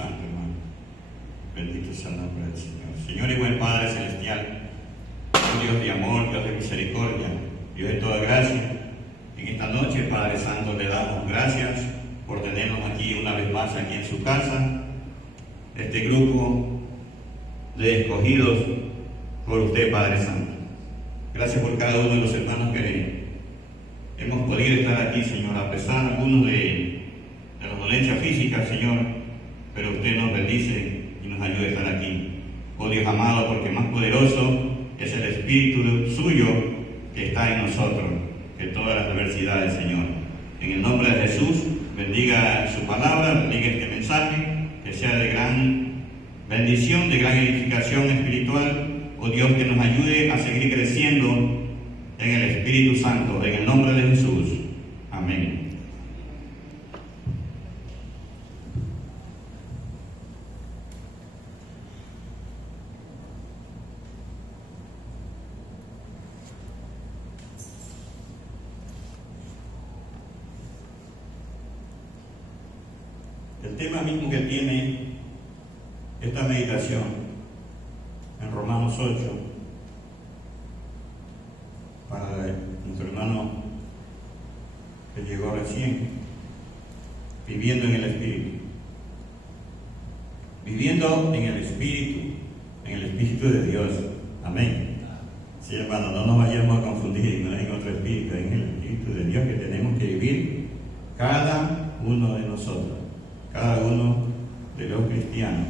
Santo, hermano. Bendito sea el nombre del Señor. Señor y buen Padre Celestial, Dios de amor, Dios de misericordia, Dios de toda gracia, en esta noche, Padre Santo, le damos gracias por tenernos aquí una vez más aquí en su casa, este grupo de escogidos por usted, Padre Santo. Gracias por cada uno de los hermanos que hemos podido estar aquí, Señor, a pesar de algunos de las dolencias físicas, Señor, pero usted nos bendice y nos ayuda a estar aquí. Oh Dios amado, porque más poderoso es el Espíritu suyo que está en nosotros que todas las adversidades, Señor. En el nombre de Jesús, bendiga su palabra, bendiga este mensaje, que sea de gran bendición, de gran edificación espiritual. Oh Dios, que nos ayude a seguir creciendo en el Espíritu Santo, en el nombre de Jesús. Amén. El tema mismo que tiene esta meditación en Romanos 8, para nuestro hermano que llegó recién, viviendo en el Espíritu. Viviendo en el Espíritu de Dios. Amén. Sí, hermano, no nos vayamos a confundir, no es en otro espíritu, es en el Espíritu de Dios que tenemos que vivir cada uno de nosotros, cada uno de los cristianos.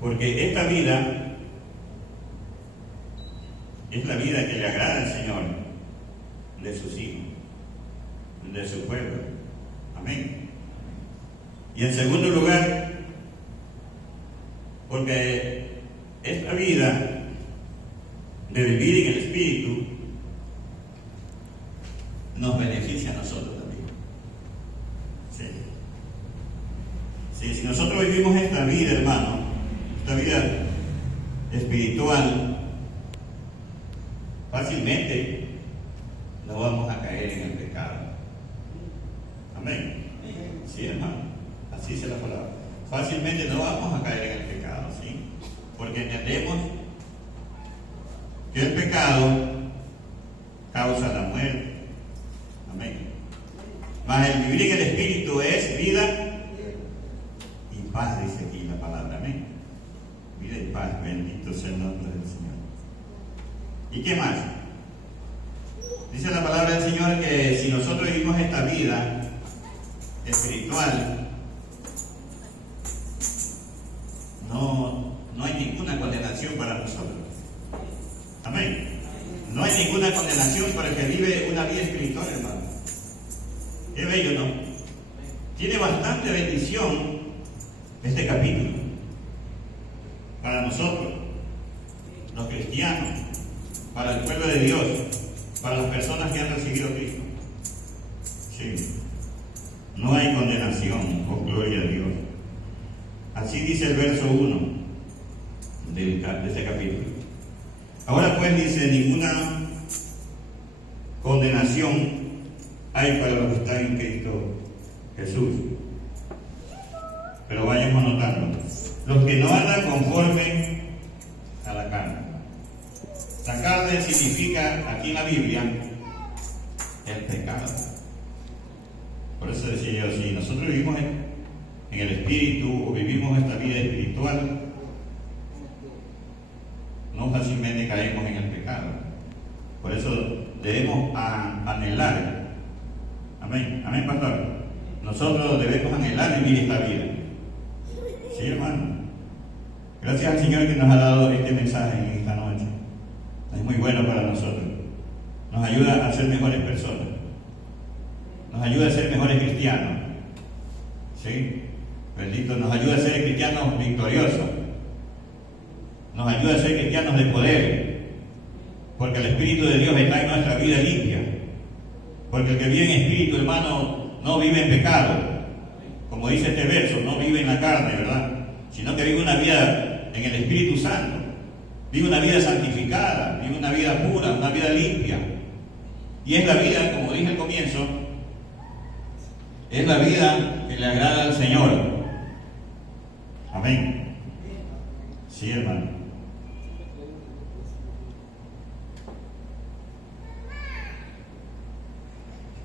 Porque esta vida es la vida que le agrada al Señor, de sus hijos, de su pueblo. Amén. Y en segundo lugar, porque esta vida de vivir en el Espíritu nos beneficia a nosotros también. Sí. Si nosotros vivimos esta vida, hermano, esta vida espiritual, fácilmente no vamos a caer en el pecado. Amén. Sí, hermano, así dice la palabra. Fácilmente no vamos a caer en el pecado, ¿sí? Porque entendemos que el pecado causa la muerte. Amén. Mas el vivir en el Espíritu es vida y paz, dice aquí la palabra. Amén. Vida y paz, bendito sea el nombre del Señor. ¿Y qué más? Dice la palabra del Señor que si nosotros vivimos esta vida espiritual, no hay ninguna condenación para nosotros. Amén. No hay ninguna condenación para el que vive una vida espiritual, hermano. Qué bello, ¿no? Tiene bastante bendición este capítulo para nosotros, los cristianos, para el pueblo de Dios, para las personas que han recibido a Cristo. Sí. No hay condenación, oh gloria a Dios. Así dice el verso 1 de este capítulo. Ahora pues dice, ninguna condenación hay para los que están en Cristo Jesús. Pero vayamos notando, los que no andan conforme a la carne. La carne significa aquí en la Biblia el pecado. Por eso decía yo, si nosotros vivimos en el Espíritu o vivimos esta vida espiritual, no fácilmente caemos en el pecado. Por eso debemos anhelar. Amén, amén, pastor. Nosotros debemos anhelar vivir esta vida. Sí, hermano. Gracias al Señor que nos ha dado este mensaje en esta noche. Es muy bueno para nosotros. Nos ayuda a ser mejores personas. Nos ayuda a ser mejores cristianos. ¿Sí? Bendito. Nos ayuda a ser cristianos victoriosos. Nos ayuda a ser cristianos de poder. Porque el Espíritu de Dios está en nuestra vida limpia. Porque el que vive en espíritu, hermano, no vive en pecado. Como dice este verso, no vive en la carne, ¿verdad? Sino que vive una vida en el Espíritu Santo. Vive una vida santificada, vive una vida pura, una vida limpia. Y es la vida, como dije al comienzo, es la vida que le agrada al Señor. Amén. Sí, hermano.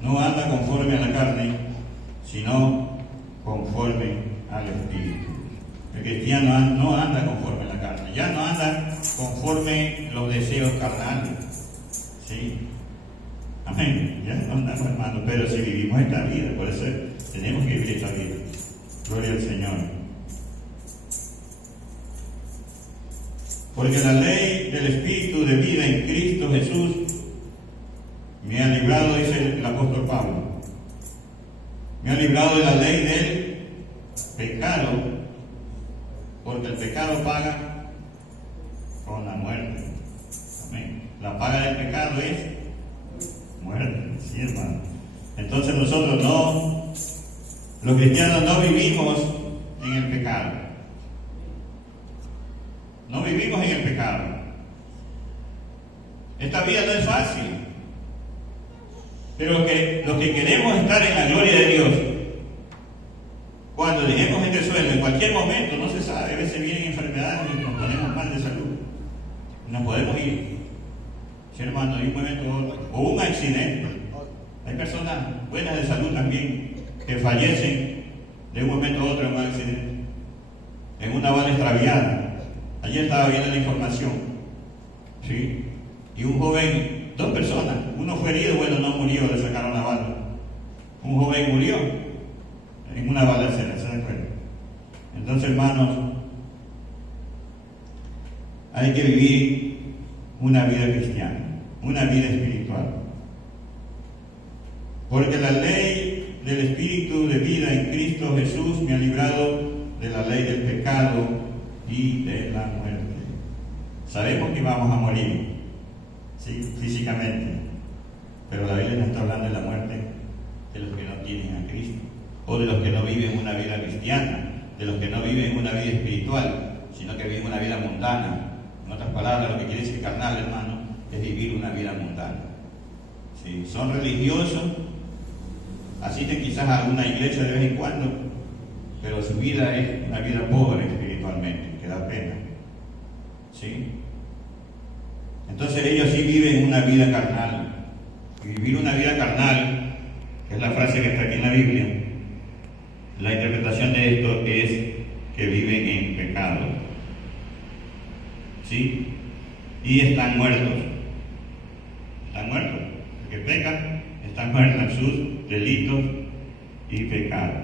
No anda conforme a la carne, sino conforme al Espíritu. El cristiano no anda conforme a la carne, ya no anda conforme los deseos carnales. ¿Sí? Amén. Ya no andamos, hermano, pero si vivimos esta vida, por eso tenemos que vivir esta vida. Gloria al Señor. Porque la ley del Espíritu de vida en Cristo Jesús me ha librado, dice el apóstol Pablo, me ha librado de la ley del pecado, porque el pecado paga con la muerte. Amén. La paga del pecado es muerte. Sí, hermano. Entonces nosotros los cristianos no vivimos en el pecado. No vivimos en el pecado. Esta vida no es fácil. Pero los que queremos estar en la gloria de Dios, cuando dejemos este suelo, en cualquier momento, no se sabe, a veces vienen enfermedades y nos ponemos mal de salud. Nos podemos ir. Sí, hermano, de un momento a otro. O un accidente. Hay personas buenas de salud también que fallecen de un momento a otro en un accidente, en una bala extraviada. Ayer estaba viendo la información. ¿Sí? Y un joven, 2 personas, uno fue herido, bueno, no murió, le sacaron la bala. Un joven murió en una balacera, ¿se dan cuenta? Entonces, hermanos, hay que vivir una vida cristiana, una vida espiritual. Porque la ley del Espíritu de vida en Cristo Jesús me ha librado de la ley del pecado y de la muerte. Sabemos que vamos a morir, ¿sí? Físicamente, pero la Biblia no está hablando de la muerte de los que no tienen a Cristo, o de los que no viven una vida cristiana, de los que no viven una vida espiritual, sino que viven una vida mundana. En otras palabras, lo que quiere decir carnal, hermano, es vivir una vida mundana. ¿Sí? Son religiosos, asisten quizás a alguna iglesia de vez en cuando, pero su vida es una vida pobre espiritualmente, que da pena. ¿Sí? Entonces ellos sí viven una vida carnal. Y vivir una vida carnal, que es la frase que está aquí en la Biblia, la interpretación de esto es que viven en pecado. ¿Sí? Y están muertos. Están muertos. Los que pecan están muertos en sus delitos y pecados.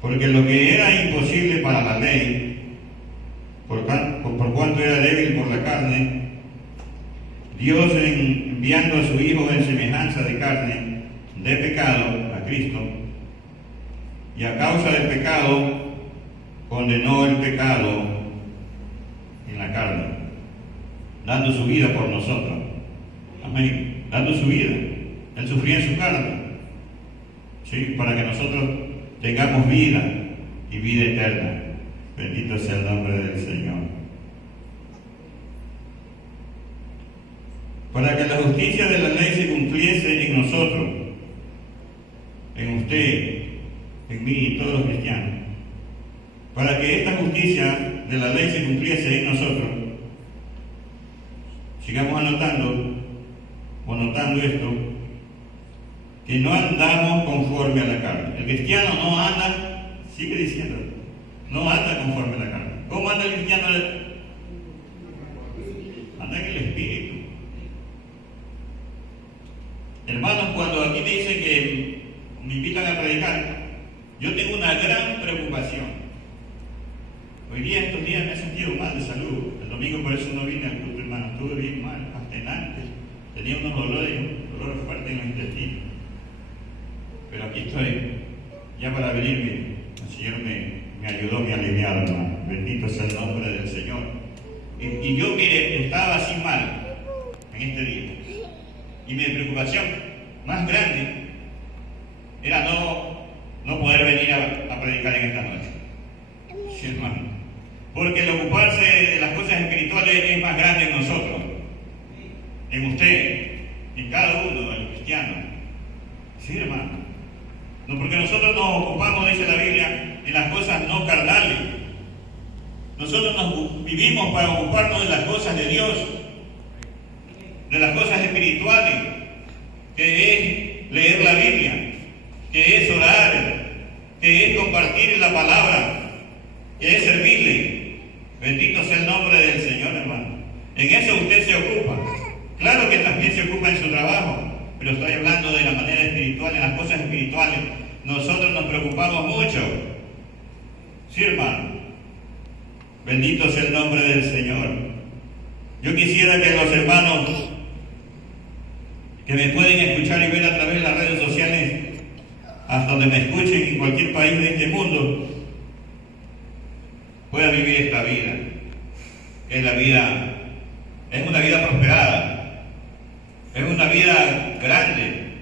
Porque lo que era imposible para la ley, por cuanto era débil por la carne, Dios, enviando a su Hijo en semejanza de carne, de pecado, a Cristo, y a causa del pecado, condenó el pecado en la carne, dando su vida por nosotros. Amén. Dando su vida. Él sufría en su carne, ¿sí? Para que nosotros tengamos vida y vida eterna. Bendito sea el nombre del Señor. Para que la justicia de la ley se cumpliese en nosotros, en usted, en mí y todos los cristianos. Para que esta justicia de la ley se cumpliese en nosotros, sigamos notando esto, que no andamos conforme a la carne. El cristiano no anda, sigue diciendo, no anda conforme a la carne. ¿Cómo anda el cristiano? Anda en el Espíritu. Hermanos, cuando aquí me dicen que me invitan a predicar, yo tengo una gran preocupación. Hoy día, estos días me he sentido mal de salud. El domingo por eso no vine al culto, hermano. Estuve bien mal, abstenante. Tenía unos dolores fuertes en los intestinos. Pero aquí estoy, ya para venirme. El Señor me ayudó, me alivió, hermano. Bendito sea el nombre del Señor. Y yo, mire, estaba así mal en este día. Y mi preocupación más grande era no poder venir a predicar en esta noche. Sí, hermano. Porque el ocuparse de las cosas espirituales es más grande en nosotros, en usted. en cada uno, el cristiano. Sí, hermano. No, porque nosotros nos ocupamos, dice la Biblia, en las cosas no carnales. Nosotros nos vivimos para ocuparnos de las cosas de Dios, de las cosas espirituales, que es leer la Biblia, que es orar, que es compartir la palabra, que es servirle. Bendito sea el nombre del Señor, hermano. En eso usted se ocupa. Claro que también se ocupa en su trabajo, pero estoy hablando de la manera espiritual, en las cosas espirituales. Nosotros nos preocupamos mucho. Sí, hermano. Bendito sea el nombre del Señor. Yo quisiera que los hermanos que me pueden escuchar y ver a través de las redes sociales, hasta donde me escuchen en cualquier país de este mundo, puedan vivir esta vida. Es una vida prosperada, es una vida grande.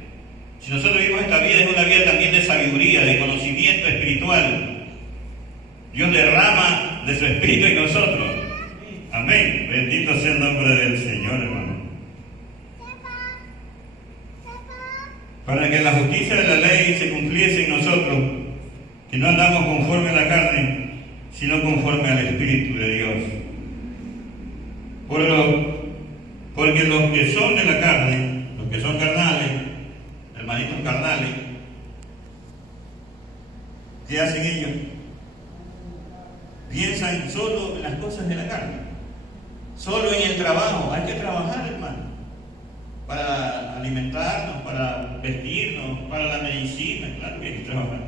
Si nosotros vivimos esta vida, es una vida también de sabiduría, de conocimiento espiritual. Dios derrama de su espíritu en nosotros. Amén. Bendito sea el nombre del Señor, hermano. Para que la justicia de la ley se cumpliese en nosotros, que no andamos conforme a la carne, sino conforme al Espíritu de Dios. Porque los que son de la carne, los que son carnales, hermanitos carnales, ¿qué hacen ellos? Piensan solo en las cosas de la carne, solo en el trabajo. Hay que trabajar, hermano, para alimentarnos, para vestirnos, para la medicina. Claro que hay que trabajar,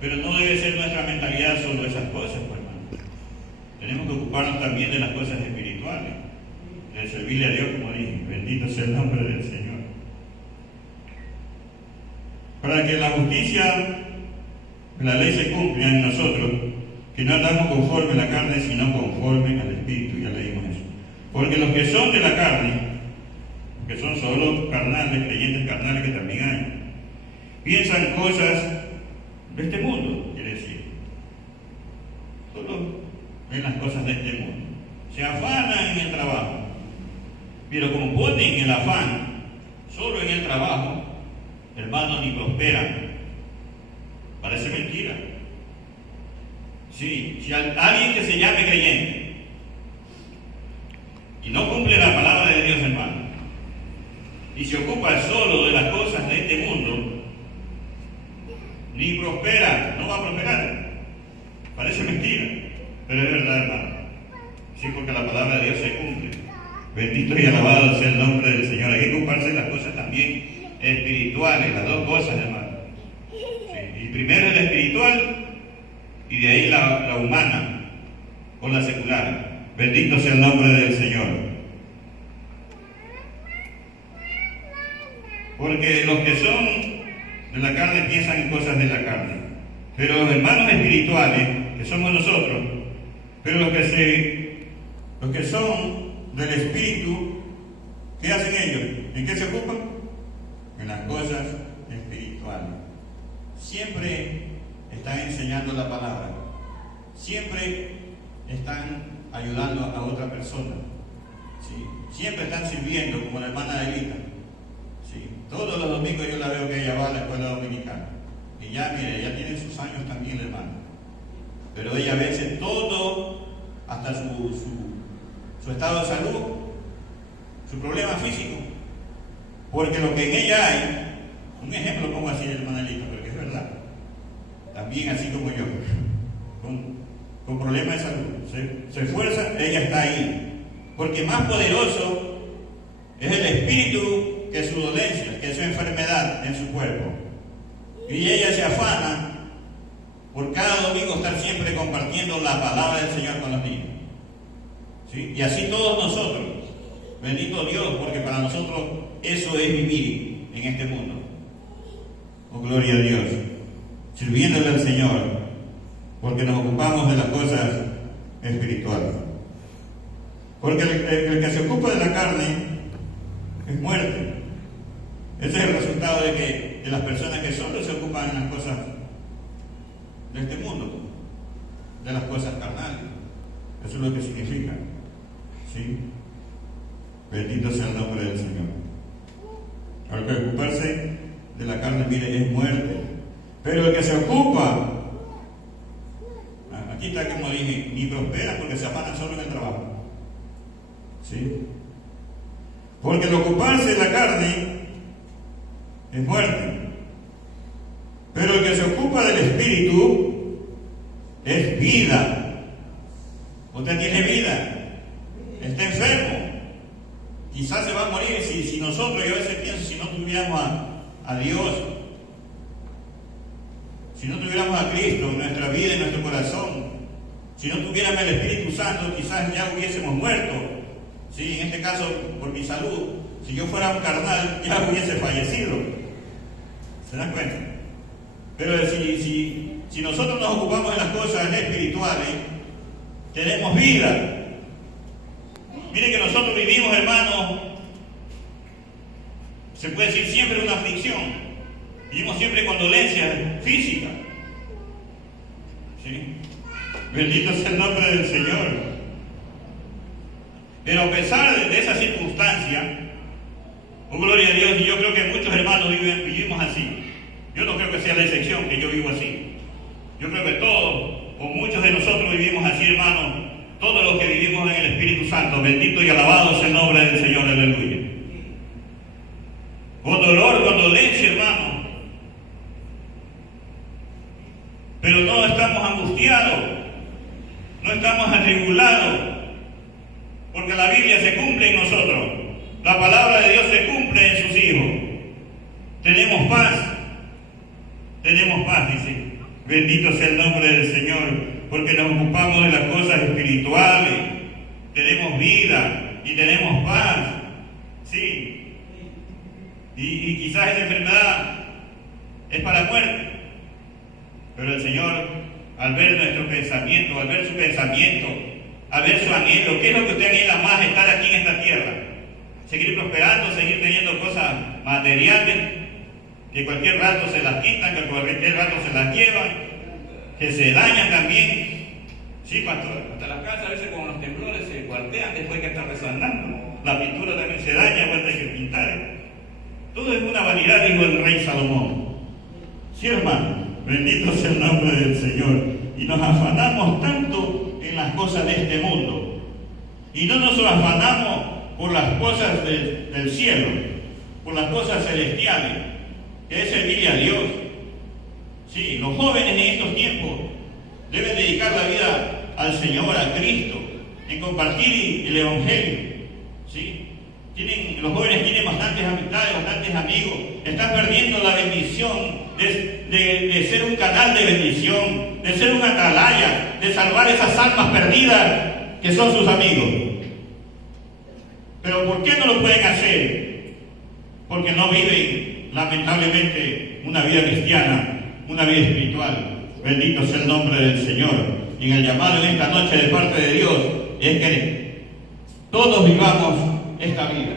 pero no debe ser nuestra mentalidad solo esas cosas, pues, hermano. Tenemos que ocuparnos también de las cosas espirituales, de servirle a Dios, como dije. Bendito sea el nombre del Señor. Para que la justicia de la ley se cumpla en nosotros, que no andamos conforme a la carne, sino conforme al Espíritu. Ya leímos eso. Porque los que son de la carne, que son solo carnales, creyentes carnales que también hay, piensan cosas de este mundo, quiere decir, solo en las cosas de este mundo. Se afanan en el trabajo, pero como ponen el afán solo en el trabajo, hermanos, ni prosperan. Parece mentira. Sí, si alguien que se llame creyente y no cumple la palabra de Dios, hermano, y se ocupa solo de las cosas de este mundo, ni prospera, no va a prosperar. Parece mentira, pero es verdad, hermano. Sí, porque la palabra de Dios se cumple. Bendito y alabado sea el nombre del Señor. Hay que ocuparse de las cosas también espirituales, las dos cosas, hermano. Sí, y primero es la espiritual y de ahí la humana o la secular. Bendito sea el nombre del Señor. Porque los que son de la carne piensan en cosas de la carne, pero los hermanos espirituales, que somos nosotros, pero los que son del Espíritu, ¿qué hacen ellos? ¿En qué se ocupan? En las cosas espirituales. Siempre están enseñando la palabra, siempre están ayudando a otra persona, ¿sí? Siempre están sirviendo, como la hermana Adelita. Sí. Todos los domingos yo la veo que ella va a la escuela dominicana. Y ya, mire, ya tiene sus años también, hermano. Pero ella vence todo, hasta su estado de salud, su problema físico. Porque lo que en ella hay, un ejemplo pongo así, hermana Adelita, pero que es verdad. También así como yo, con problemas de salud. Se esfuerza, ella está ahí. Porque más poderoso es el espíritu que su dolencia, que su enfermedad en su cuerpo. Y ella se afana por cada domingo estar siempre compartiendo la palabra del Señor con los niños. ¿Sí? Y así todos nosotros. Bendito Dios, porque para nosotros eso es vivir en este mundo. Oh, gloria a Dios. Sirviéndole al Señor, porque nos ocupamos de las cosas espirituales. Porque el que se ocupa de la carne es muerte. Ese es el resultado de las personas que solo se ocupan en las cosas de este mundo, de las cosas carnales. Eso es lo que significa. ¿Sí? Bendito sea el nombre del Señor. Porque ocuparse de la carne, mire, es muerte. Pero el que se ocupa, aquí está como dije, ni prospera porque se afana solo en el trabajo. ¿Sí? Porque el ocuparse de la carne es muerte. Pero el que se ocupa del espíritu es vida. Usted tiene vida, está enfermo, quizás se va a morir. Si nosotros, yo a veces pienso, si no tuviéramos a Dios, si no tuviéramos a Cristo en nuestra vida, en nuestro corazón, si no tuviéramos el Espíritu Santo, quizás ya hubiésemos muerto. Sí, en este caso, por mi salud, si yo fuera un carnal, ya hubiese fallecido. ¿Se dan cuenta? Pero si nosotros nos ocupamos de las cosas espirituales, tenemos vida. Miren que nosotros vivimos, hermanos, se puede decir siempre una aflicción. Vivimos siempre con dolencia física. ¿Sí? Bendito sea el nombre del Señor. Pero a pesar de esa circunstancia, oh gloria a Dios, y yo creo que muchos hermanos vivimos así. Yo no creo que sea la excepción que yo vivo así. Yo creo que todos, o muchos de nosotros vivimos así, hermanos, todos los que vivimos en el Espíritu Santo, bendito y alabado sea el nombre del Señor, aleluya. Con dolor, con dolencia, hermano. Pero no estamos angustiados, no estamos atribulados, porque la Biblia se cumple en nosotros, la palabra de Dios se cumple en sus hijos. Tenemos paz, dice. Bendito sea el nombre del Señor, porque nos ocupamos de las cosas espirituales, tenemos vida y tenemos paz, sí. Y quizás esa enfermedad es para la muerte, pero el Señor, al ver nuestro pensamiento, al ver su pensamiento, al ver su anhelo, ¿qué es lo que usted anhela más? Estar aquí en esta tierra, seguir prosperando, seguir teniendo cosas materiales, que cualquier rato se las quitan, que cualquier rato se las llevan, que se dañan también. Sí, pastor, hasta las casas a veces con los temblores se cuartean después que están resonando. La pintura también se daña, pues hay que pintar. Todo es una vanidad, dijo el rey Salomón. Sí, hermano, bendito sea el nombre del Señor. Y nos afanamos tanto en las cosas de este mundo. Y no nos afanamos por las cosas del cielo, por las cosas celestiales, que es servirle a Dios. Sí, los jóvenes en estos tiempos deben dedicar la vida al Señor, a Cristo, en compartir el Evangelio. ¿Sí? Los jóvenes tienen bastantes amistades, bastantes amigos, están perdiendo la bendición de ser un canal de bendición, de ser una atalaya, de salvar esas almas perdidas que son sus amigos. Pero ¿por qué no lo pueden hacer? Porque no viven, lamentablemente, una vida cristiana, una vida espiritual. Bendito sea el nombre del Señor. Y en el llamado en esta noche de parte de Dios es que todos vivamos esta vida.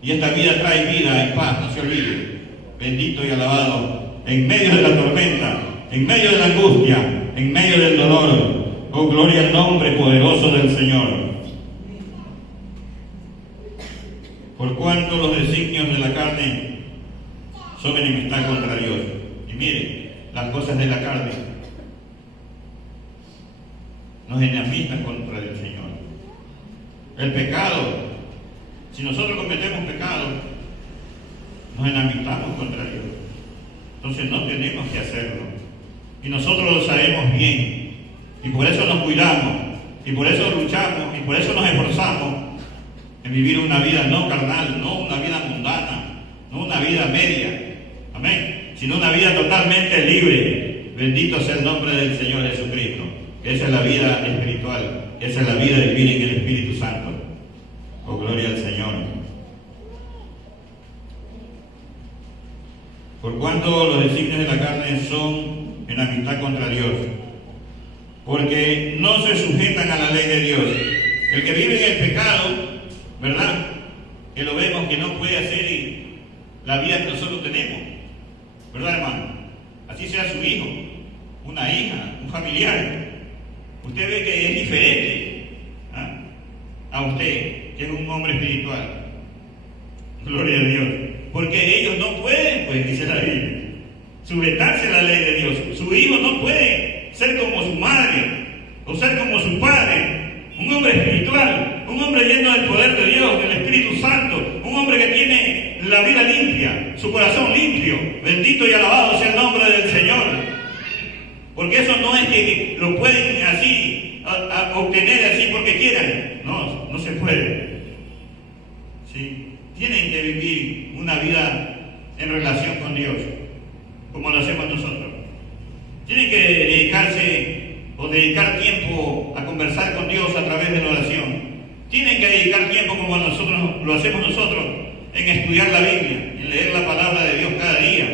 Y esta vida trae vida en paz, no se olvide. Bendito y alabado. En medio de la tormenta, en medio de la angustia, en medio del dolor. Oh, gloria al nombre poderoso del Señor. Por cuanto los designios de la carne son enemistad contra Dios. Y mire, las cosas de la carne nos enemistan contra el Señor. El pecado, si nosotros cometemos pecado, nos enemistamos contra Dios. Entonces no tenemos que hacerlo. Y nosotros lo sabemos bien. Y por eso nos cuidamos. Y por eso luchamos. Y por eso nos esforzamos en vivir una vida no carnal, no una vida mundana, no una vida media. Amén. Sino una vida totalmente libre. Bendito sea el nombre del Señor Jesucristo. Esa es la vida espiritual. Esa es la vida de vivir en el Espíritu Santo. Oh, gloria al Señor. Por cuanto los designios de la carne son enemistad contra Dios, porque no se sujetan a la ley de Dios. El que vive en el pecado, ¿verdad? Que lo vemos que no puede hacer la vida que nosotros tenemos, ¿verdad, hermano? Así sea su hijo, una hija, un familiar. Usted ve que es diferente a usted, que es un hombre espiritual. Gloria a Dios. porque ellos no pueden, pues dice la Biblia, sujetarse a la ley de Dios. Su hijo no puede ser como su madre o ser como su padre. Un hombre espiritual, un hombre lleno del poder de Dios, del Espíritu Santo, un hombre que tiene la vida limpia, su corazón limpio. Bendito y alabado sea el nombre del Señor. Porque eso no es que lo pueden así obtener así porque quieran. No, no se puede. ¿Sí? Tienen que vivir una vida en relación con Dios, como lo hacemos nosotros. Tienen que dedicarse o dedicar tiempo a conversar con Dios a través de la oración. Tienen que dedicar tiempo, como nosotros lo hacemos nosotros, en estudiar la Biblia, en leer la palabra de Dios cada día.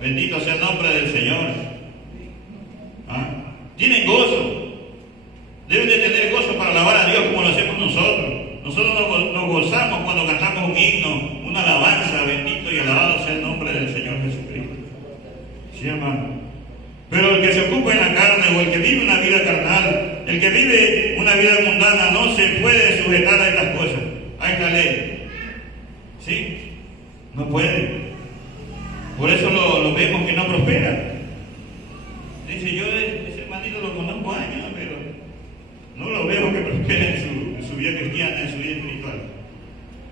Bendito sea el nombre del Señor. Tienen gozo. Deben de tener gozo para alabar a Dios como lo hacemos nosotros. Nosotros nos gozamos cuando cantamos un himno, una alabanza. Bendito y alabado sea el nombre del Señor Jesucristo. ¿Sí, hermano? Pero el que se ocupa en la carne o el que vive una vida carnal, el que vive una vida mundana, no se puede sujetar a estas cosas, a esta ley. ¿Sí? No puede. Por eso lo vemos que no prospera. Dice, yo ese hermanito lo conozco años, pero no lo veo que prospere en su vida cristiana, en su vida espiritual.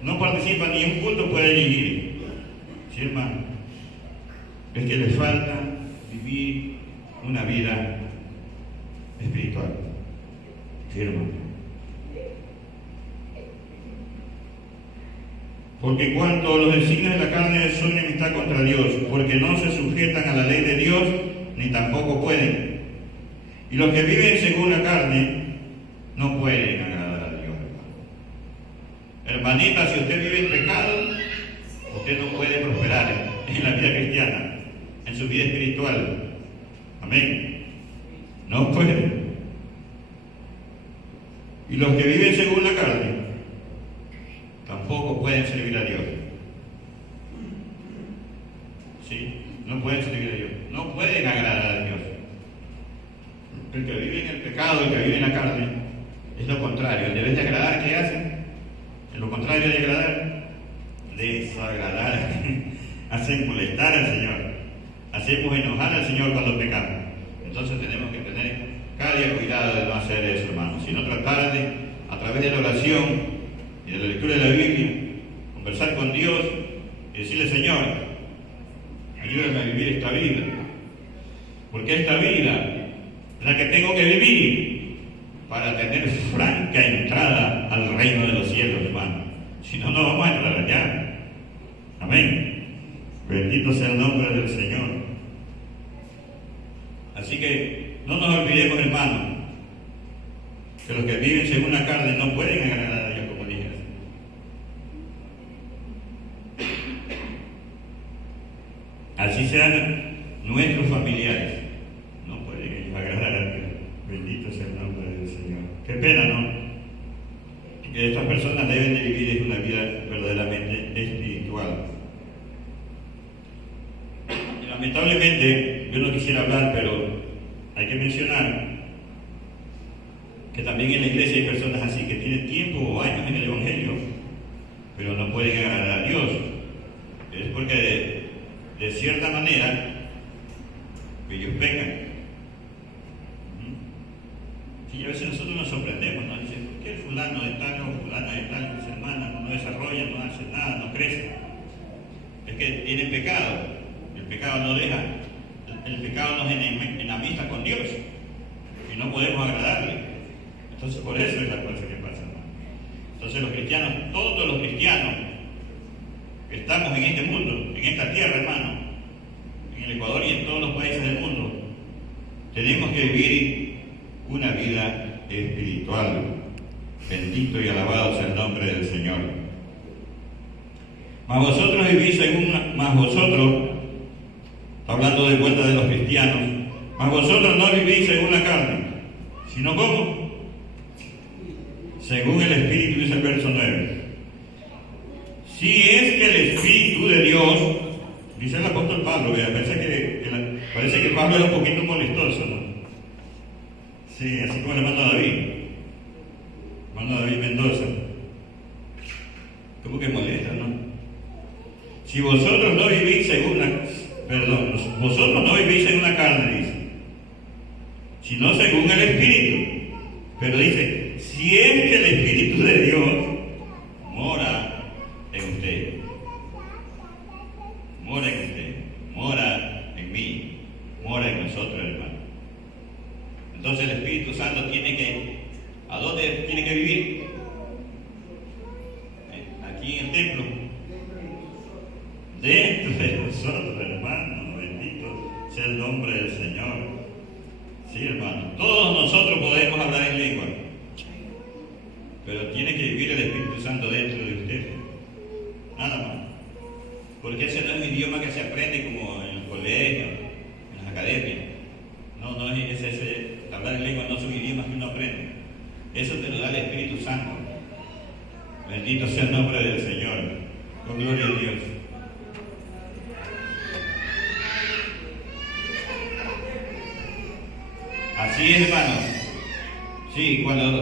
No participa ni en un culto, puede dirigir. ¿Sí, hermano? Es que le falta vivir una vida espiritual. ¿Sí, hermano? Porque cuanto a los designios de la carne son enemistad contra Dios, porque no se sujetan a la ley de Dios, ni tampoco pueden. Y los que viven según la carne no pueden agradar a Dios. Hermanita, si usted vive en pecado, usted no puede prosperar en la vida cristiana, en su vida espiritual. Amén. No puede. Y los que viven según la carne tampoco pueden servir a Dios. ¿Sí? No pueden servir a Dios. No pueden agradar a Dios. El que vive en el pecado, el que vive en la carne, es lo contrario. En vez de agradar, ¿qué hacen? En lo contrario de agradar, desagradar. Hacen molestar al Señor. Hacemos enojar al Señor cuando pecamos. Entonces tenemos que tener cada día cuidado de no hacer eso, hermanos, sino tratar de, a través de la oración y de la lectura de la Biblia, conversar con Dios y decirle, Señor, ayúdame a vivir esta vida, porque esta vida es la que tengo que vivir para tener franca entrada al reino de los cielos, hermano. Si no, no vamos a entrar allá. Amén. Bendito sea el nombre del Señor. Así que no nos olvidemos, hermanos, que los que viven según la carne no pueden agradar a Dios, como dije. Así sean nuestros familiares, no pueden ellos agradar a Dios. Bendito sea el nombre del Señor. Qué pena, ¿no? Que estas personas deben de vivir una vida verdaderamente espiritual. Lamentablemente, yo no quisiera hablar, pero hay que mencionar que también en la iglesia hay personas así que tienen tiempo o años en el Evangelio, pero no pueden agradar a Dios. Es porque de cierta manera ellos pecan. Y a veces nosotros nos sorprendemos, ¿no? Dicen, ¿por qué el fulano de tal o fulana de tal, mis hermanas, no desarrolla, no hace nada, no crece? Es que tienen pecado. El pecado no deja, el pecado nos enamista con Dios y no podemos agradarle. Entonces por eso es la cosa que pasa, ¿no? Entonces los cristianos, todos los cristianos que estamos en este mundo, en esta tierra, hermano, en el Ecuador y en todos los países del mundo, tenemos que vivir una vida espiritual. Bendito y alabado sea el nombre del Señor. Mas vosotros vivís según, hablando de vuelta de los cristianos, mas vosotros no vivís según la carne, sino ¿cómo? Según el Espíritu, dice el verso 9. Si es que el Espíritu de Dios, dice el apóstol Pablo, vea, parece que Pablo era un poquito molestoso, ¿no? Sí, así como el hermano David Mendoza. Como que molesta, ¿no? Si Si vosotros no vivís según vosotros no vivís según la carne, dice, sino según el Espíritu. Pero dice, si es que el Espíritu de Dios mora en usted, mora en mí, mora en nosotros, hermano. Entonces el Espíritu Santo ¿a dónde tiene que vivir? Aquí en el templo. Dentro de nosotros, hermano. Bendito sea el nombre del Señor. Sí, hermano. Todos nosotros podemos hablar en lengua, pero tiene que vivir el Espíritu Santo dentro de usted. Nada más. Porque ese no es un idioma que se aprende como en el colegio, en las academias. No es ese. Hablar en lengua no son idiomas que uno aprende. Eso te lo da el Espíritu Santo. Bendito sea el nombre del Señor. Con gloria a Dios. Así es, hermano. Sí, cuando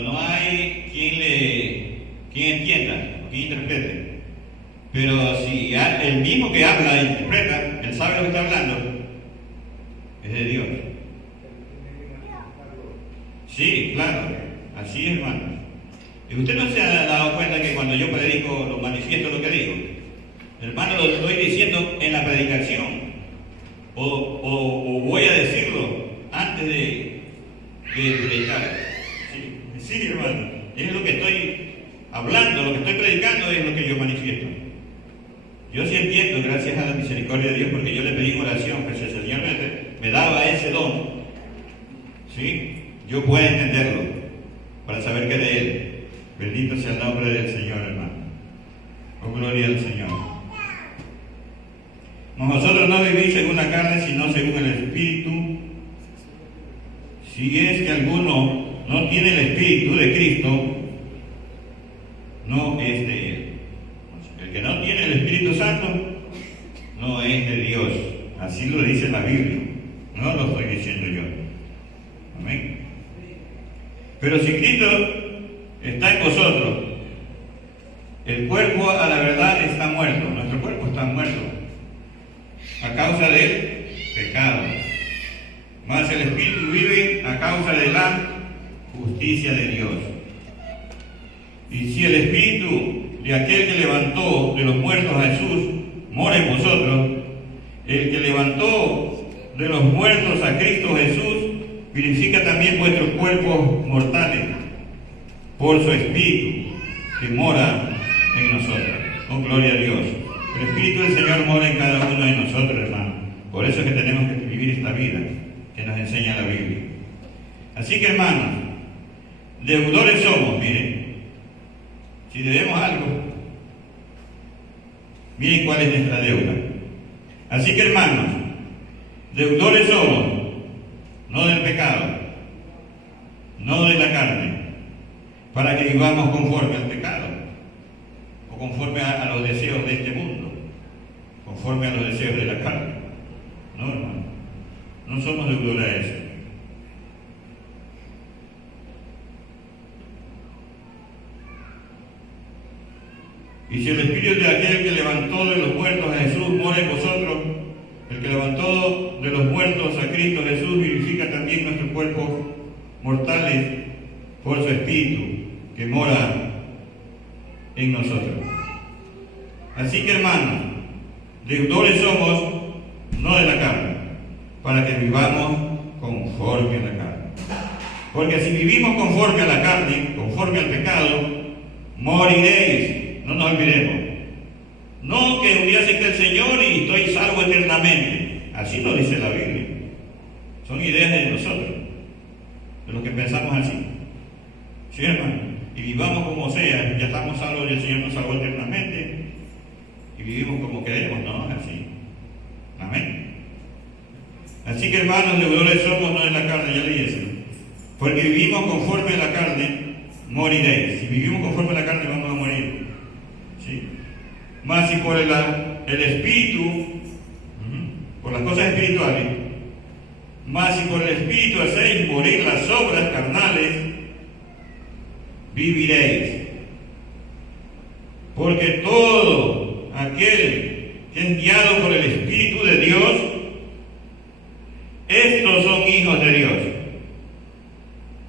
no hay quien entienda, quien interprete. Pero si el mismo que habla e interpreta, él sabe lo que está hablando, es de Dios. Sí, claro, así es, hermano. ¿Y usted no se ha dado cuenta que cuando yo predico, lo manifiesto lo que digo? Hermano, lo estoy diciendo en la predicación. O voy a decirlo antes de predicar. Sí, hermano. Es lo que estoy hablando, lo que estoy predicando es lo que yo manifiesto. Yo sí entiendo, gracias a la misericordia de Dios, porque yo le pedí en oración que si el Señor me daba ese don, ¿sí? Yo puedo entenderlo para saber que de Él. Bendito sea el nombre del Señor, hermano. Con gloria al Señor. Vosotros no vivís según la carne, sino según el Espíritu. Si es que alguno no tiene el Espíritu de Cristo, no es de Él. El que no tiene el Espíritu Santo, no es de Dios. Así lo dice la Biblia. No lo estoy diciendo yo. Amén. Pero si Cristo está en vosotros, el cuerpo a la verdad está muerto. Nuestro cuerpo está muerto a causa del pecado, mas el Espíritu vive a causa de la justicia de Dios. Y si el Espíritu de aquel que levantó de los muertos a Jesús mora en vosotros, el que levantó de los muertos a Cristo Jesús vivifica también vuestros cuerpos mortales por su Espíritu que mora en nosotros. Con gloria a Dios. El Espíritu del Señor mora en cada uno de nosotros, hermano. Por eso es que tenemos que vivir esta vida que nos enseña la Biblia. Así que, hermanos, deudores somos, miren. Si debemos algo, miren cuál es nuestra deuda. Así que, hermanos, deudores somos, no del pecado, no de la carne, para que vivamos conforme al pecado, o conforme a los deseos de este mundo, conforme a los deseos de la carne. No, hermano, no somos deudores a eso. Y si el Espíritu de aquel que levantó de los muertos a Jesús mora en vosotros, el que levantó de los muertos a Cristo Jesús vivifica también nuestros cuerpos mortales por su Espíritu que mora en nosotros. Así que, hermanos, deudores somos, no de la carne, para que vivamos conforme a la carne. Porque si vivimos conforme a la carne, conforme al pecado, moriréis. No nos olvidemos. No que un día acepté el Señor y estoy salvo eternamente. Así lo dice la Biblia. Son ideas de nosotros, de los que pensamos así. ¿Sí, hermano? Y vivamos como sea, ya estamos salvos y el Señor nos salvó eternamente. Y vivimos como queremos, no es así. Amén. Así que, hermanos, deudores somos, no de la carne, ya leí eso. Porque vivimos conforme a la carne, moriréis. Si vivimos conforme a la carne, vamos a morir. ¿Sí? Mas si por el Espíritu, por las cosas espirituales, mas si por el Espíritu hacéis morir las obras carnales, viviréis. Porque todo aquel que es guiado por el Espíritu de Dios, estos son hijos de Dios.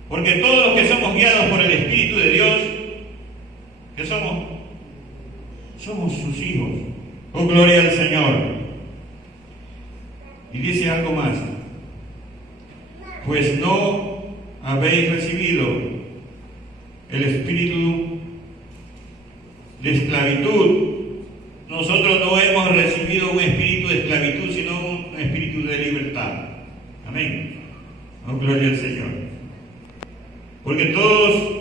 Porque todos los que somos guiados por el Espíritu de Dios, ¿qué somos? Somos sus hijos. Oh, gloria al Señor. Y dice algo más. Pues no habéis recibido el espíritu de esclavitud. Nosotros no hemos recibido un espíritu de esclavitud, sino un espíritu de libertad. Amén. Oh, gloria al Señor. Porque todos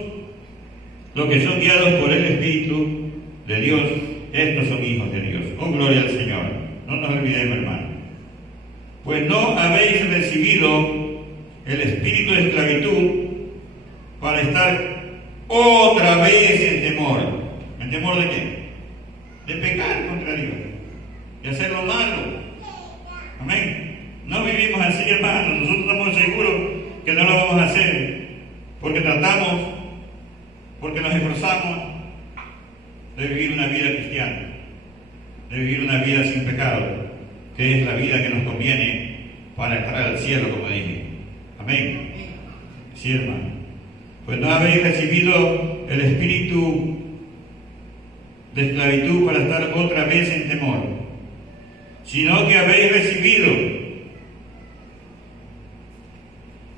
los que son guiados por el Espíritu de Dios, estos son hijos de Dios. Oh, gloria al Señor. No nos olvidemos, hermano. Pues no habéis recibido el espíritu de esclavitud para estar otra vez en temor. ¿En temor de qué? De pecar contra Dios, de hacer lo malo. Amén. No vivimos así, hermano. Nosotros estamos seguros que no lo vamos a hacer, porque tratamos, porque nos esforzamos de vivir una vida cristiana, de vivir una vida sin pecado, que es la vida que nos conviene para entrar al cielo, como dije. Amén. Sí, hermano. Pues no habéis recibido el espíritu de esclavitud para estar otra vez en temor, sino que habéis recibido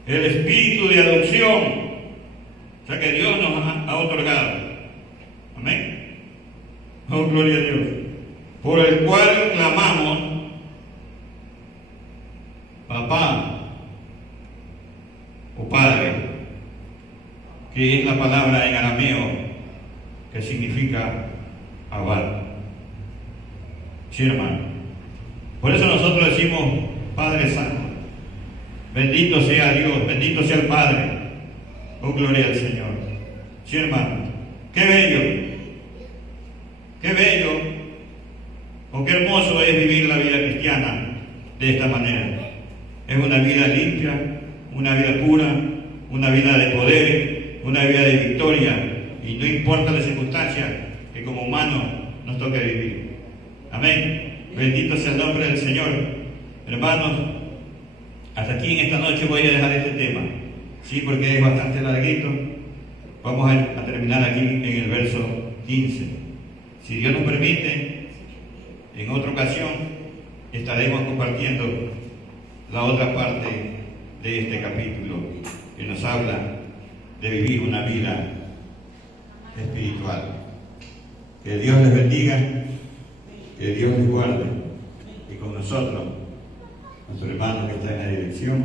el espíritu de adopción, o sea que Dios nos ha otorgado. Amén. Oh, gloria a Dios. Por el cual clamamos, papá o padre, que es la palabra en arameo que significa Abba. Sí, hermano. Por eso nosotros decimos Padre Santo. Bendito sea Dios, bendito sea el Padre. Oh, gloria al Señor. Sí, hermano. Qué bello. Qué bello. O qué hermoso es vivir la vida cristiana de esta manera. Es una vida limpia, una vida pura, una vida de poder, una vida de victoria. Y no importa la circunstancia que como humanos nos toque vivir. Amén. Bendito sea el nombre del Señor. Hermanos, hasta aquí en esta noche voy a dejar este tema. Sí, porque es bastante larguito. Vamos a terminar aquí en el verso 15. Si Dios nos permite, en otra ocasión estaremos compartiendo la otra parte de este capítulo que nos habla de vivir una vida espiritual. Que Dios les bendiga, que Dios les guarde, y con nosotros, nuestro hermano que está en la dirección,